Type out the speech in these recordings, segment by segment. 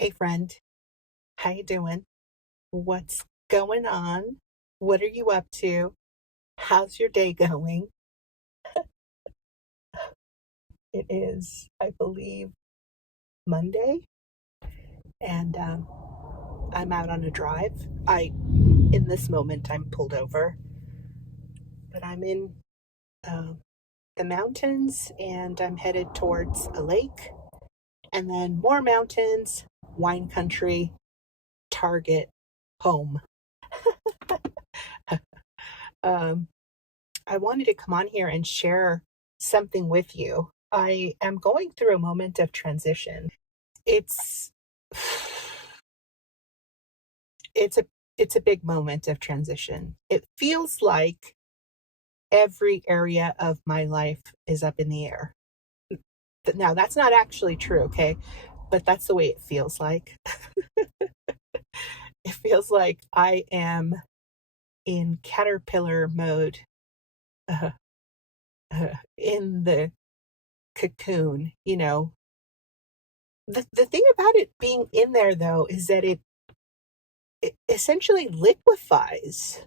Hey friend, how you doing? What's going on? What are you up to? How's your day going? It is, I believe, Monday, and I'm out on a drive. In this moment, I'm pulled over, but I'm in um the mountains, and I'm headed towards a lake, and then more mountains, wine country, Target, home. Um, I wanted to come on here and share something with you. I am going through a moment of transition. It's it's a it's a big moment of transition. It feels like every area of my life is up in the air. Now, that's not actually true, okay? But that's the way it feels like. It feels like I am in caterpillar mode, uh, in the cocoon, the thing about it being in there, though, is that it essentially liquefies.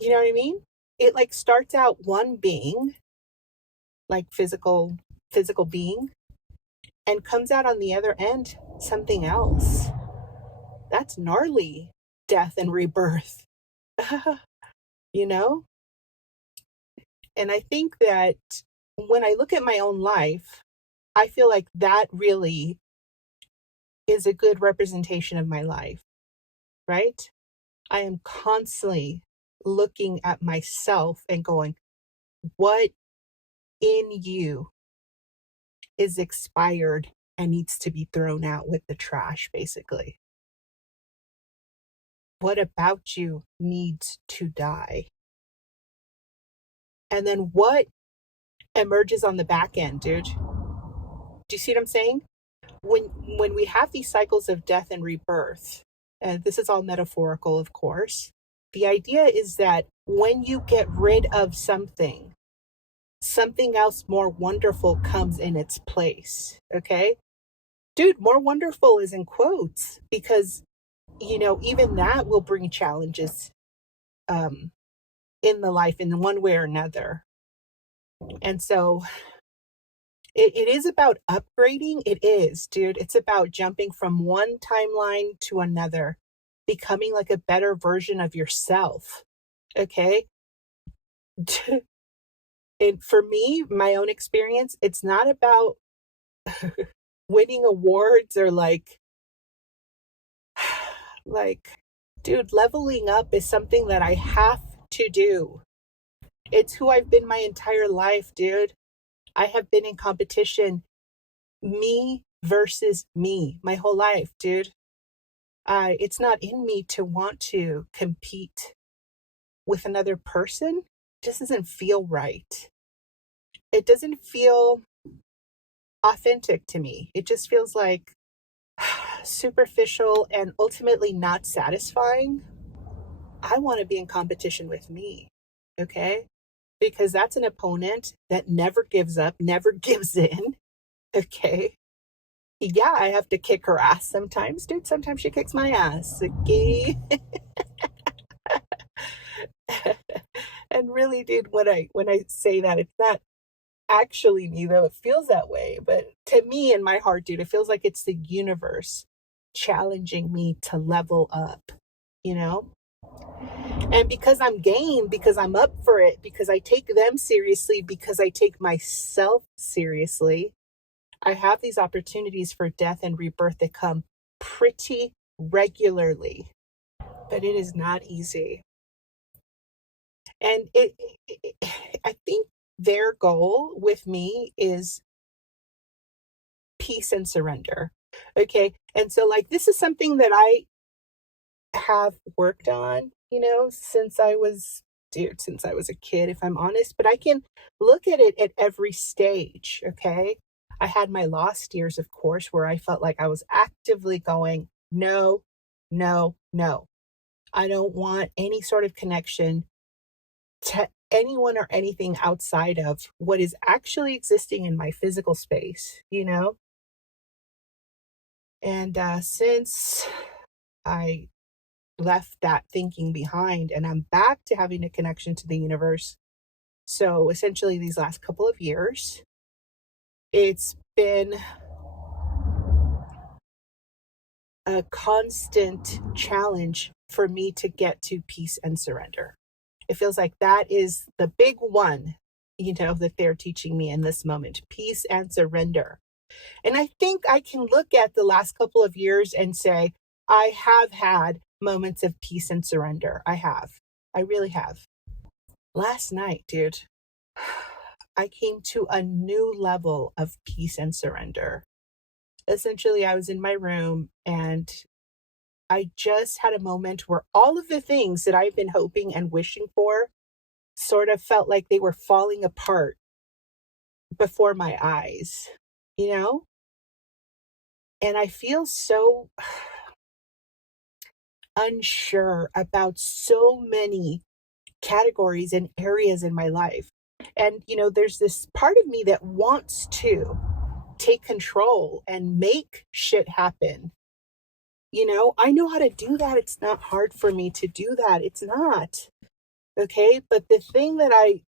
You know what I mean? It like starts out one being, like physical being, and comes out on the other end something else. That's gnarly, death and rebirth. you know? And I think that when I look at my own life, I feel like that really is a good representation of my life, right? I am constantly looking at myself and going, what in you is expired and needs to be thrown out with the trash, basically? What about you needs to die? And then what emerges on the back end, dude? Do you see what I'm saying? When when we have these cycles of death and rebirth, and this is all metaphorical, of course, the idea is that when you get rid of something, something else more wonderful comes in its place. Okay? Dude, more wonderful is in quotes because, even that will bring challenges um, in the life in one way or another. And so it is about upgrading. It is, dude. It's about jumping from one timeline to another, becoming like a better version of yourself. Okay. And for me, my own experience, it's not about winning awards or like, dude, leveling up is something that I have to do. It's who I've been my entire life, dude. I have been in competition, me versus me, my whole life, dude. It's not in me to want to compete with another person. It just doesn't feel right. It doesn't feel authentic to me. It just feels like superficial and ultimately not satisfying. I want to be in competition with me. Okay. Because that's an opponent that never gives up, never gives in. Okay. Yeah, I have to kick her ass sometimes, dude. Sometimes she kicks my ass. Okay. And really, dude, when I say that, it's not actually me, though it feels that way. But to me, in my heart, dude, it feels like it's the universe challenging me to level up, you know? And because I'm game, because I'm up for it, because I take them seriously, because I take myself seriously, I have these opportunities for death and rebirth that come pretty regularly. But it is not easy. And I think their goal with me is peace and surrender. Okay. And so, like, this is something that I have worked on, since I was a kid, if I'm honest, but I can look at it at every stage. Okay. I had my lost years, of course, where I felt like I was actively going, no, no, no. I don't want any sort of connection to anyone or anything outside of what is actually existing in my physical space, you know? And since I left that thinking behind and I'm back to having a connection to the universe, so essentially these last couple of years, it's been a constant challenge for me to get to peace and surrender. It feels like that is the big one, that they're teaching me in this moment, peace and surrender. And I think I can look at the last couple of years and say, I have had moments of peace and surrender. I have. I really have. Last night, dude, I came to a new level of peace and surrender. Essentially, I was in my room and I just had a moment where all of the things that I've been hoping and wishing for sort of felt like they were falling apart before my eyes, you know? And I feel so unsure about so many categories and areas in my life. And, there's this part of me that wants to take control and make shit happen. I know how to do that. It's not hard for me to do that. It's not. Okay. But the thing that I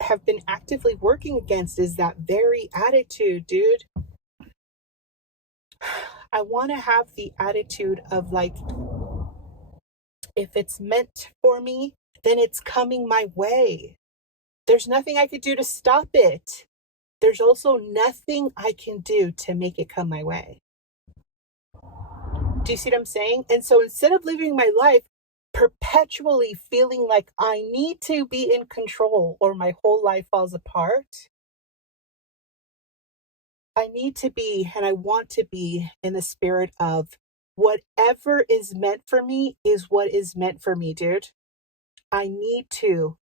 have been actively working against is that very attitude, dude. I want to have the attitude of like, if it's meant for me, then it's coming my way. There's nothing I could do to stop it. There's also nothing I can do to make it come my way. Do you see what I'm saying? And so instead of living my life perpetually feeling like I need to be in control or my whole life falls apart, I need to be and I want to be in the spirit of whatever is meant for me is what is meant for me, dude. I need to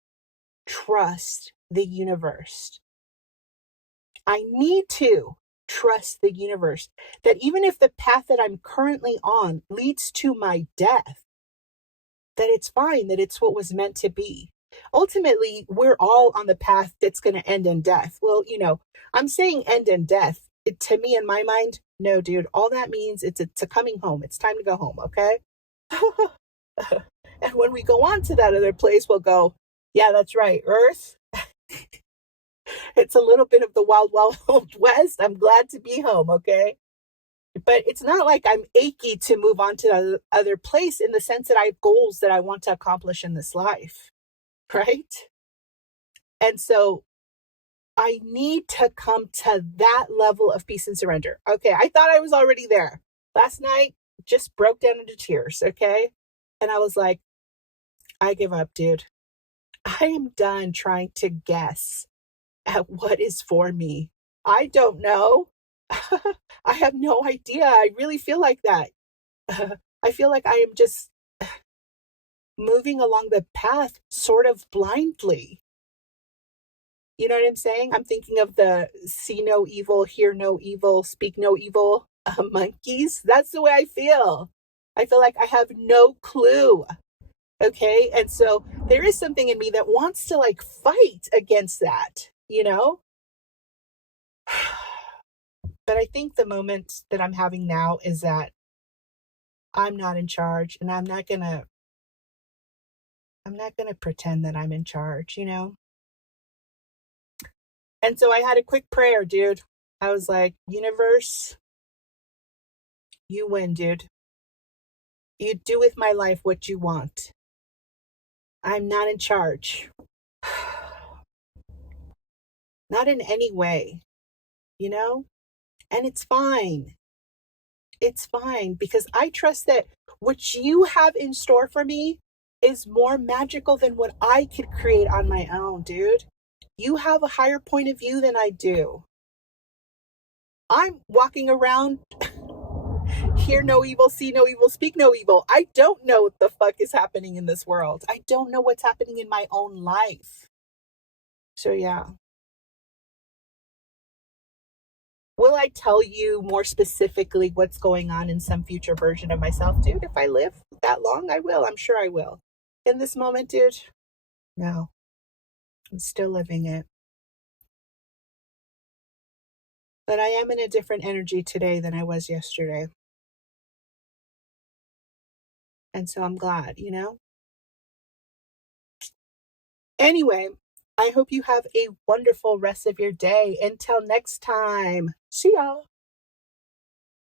trust the universe. I need to trust the universe that even if the path that I'm currently on leads to my death, that it's fine, that it's what was meant to be. Ultimately, we're all on the path that's going to end in death. Well, I'm saying end in death. To me, in my mind, no, dude, all that means it's a coming home. It's time to go home, okay? And when we go on to that other place, we'll go, yeah, that's right, Earth. It's a little bit of the wild, wild west. I'm glad to be home, okay? But it's not like I'm achy to move on to the other place in the sense that I have goals that I want to accomplish in this life, right? And so I need to come to that level of peace and surrender. Okay, I thought I was already there. Last night, just broke down into tears, okay? And I was like, I give up, dude. I am done trying to guess at what is for me. I don't know. I have no idea. I really feel like that. I feel like I am just moving along the path sort of blindly. You know what I'm saying? I'm thinking of the see no evil, hear no evil, speak no evil monkeys. That's the way I feel. I feel like I have no clue. Okay. And so there is something in me that wants to like fight against that, But I think the moment that I'm having now is that I'm not in charge and I'm not going to pretend that I'm in charge, And so I had a quick prayer, dude. I was like, universe, you win, dude. You do with my life what you want. I'm not in charge. Not in any way, And it's fine. It's fine because I trust that what you have in store for me is more magical than what I could create on my own, dude. You have a higher point of view than I do. I'm walking around, hear no evil, see no evil, speak no evil. I don't know what the fuck is happening in this world. I don't know what's happening in my own life. So, yeah. Will I tell you more specifically what's going on in some future version of myself, dude? If I live that long, I will. I'm sure I will. In this moment, dude, no. I'm still living it. But I am in a different energy today than I was yesterday. And so I'm glad, you know? Anyway, I hope you have a wonderful rest of your day. Until next time. See y'all.